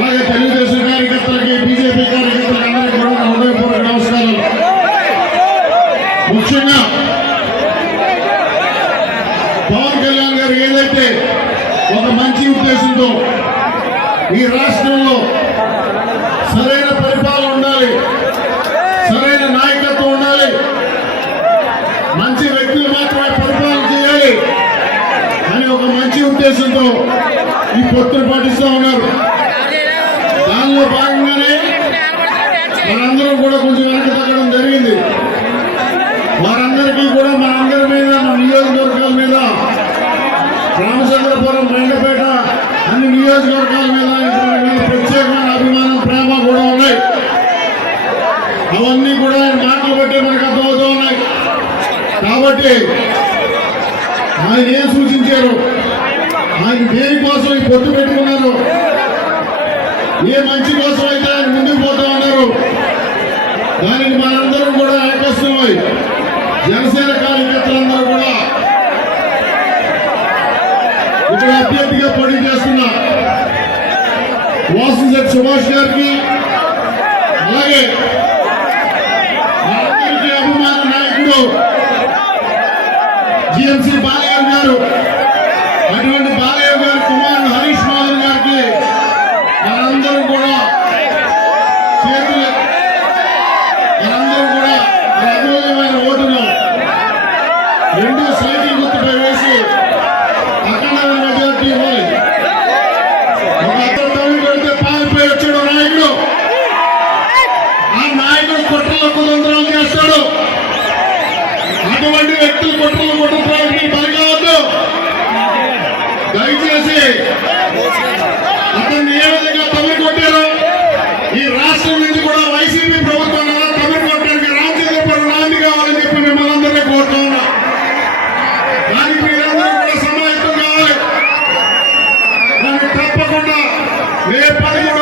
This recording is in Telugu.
అలాగే తెలుగుదేశం కార్యకర్తలకి బీజేపీ కార్యకర్తలకి అందరికీ కూడా హృదయపూర్వక నమస్కారాలు. ముఖ్యంగా పవన్ కళ్యాణ్ గారు ఏదైతే ఒక మంచి ఉద్దేశంతో ఈ రాష్ట్రంలో సరైన పరిపాలన ఉండాలి సరైన నాయకత్వం ఉండాలి మంచి వ్యక్తులు మాత్రమే పరిపాలన చేయాలి అని ఒక మంచి ఉద్దేశంతో ఈ పొత్తులు పాటిస్తూ ఉన్నారు. నియోజకవర్గాల మీద మీద ప్రత్యేకమైన అభిమానం ప్రేమ కూడా ఉన్నాయి. అవన్నీ కూడా ఆయన మాటలు బట్టి మనకు అర్థమవుతూ ఉన్నాయి. కాబట్టి ఆయన ఏం సూచించారు? ఆయన దేనికోసం ఈ పొత్తు పెట్టుకున్నారు ఏ మంచి కోసం అయితే ఆయన ముందుకు పోతా ఉన్నారు దానికి మనందరం కూడా ఆకర్షణమై జనసేన కార్యకర్తలందరూ కూడా ఇక్కడ అభ్యర్థిగా పోటీ చేస్తున్న వాసు సుభాష్ గారికి అలాగే మనందరికీ అభిమాన నాయకుడు జిఎంసి బాలయ్య గారు అటువంటి ¡Viva el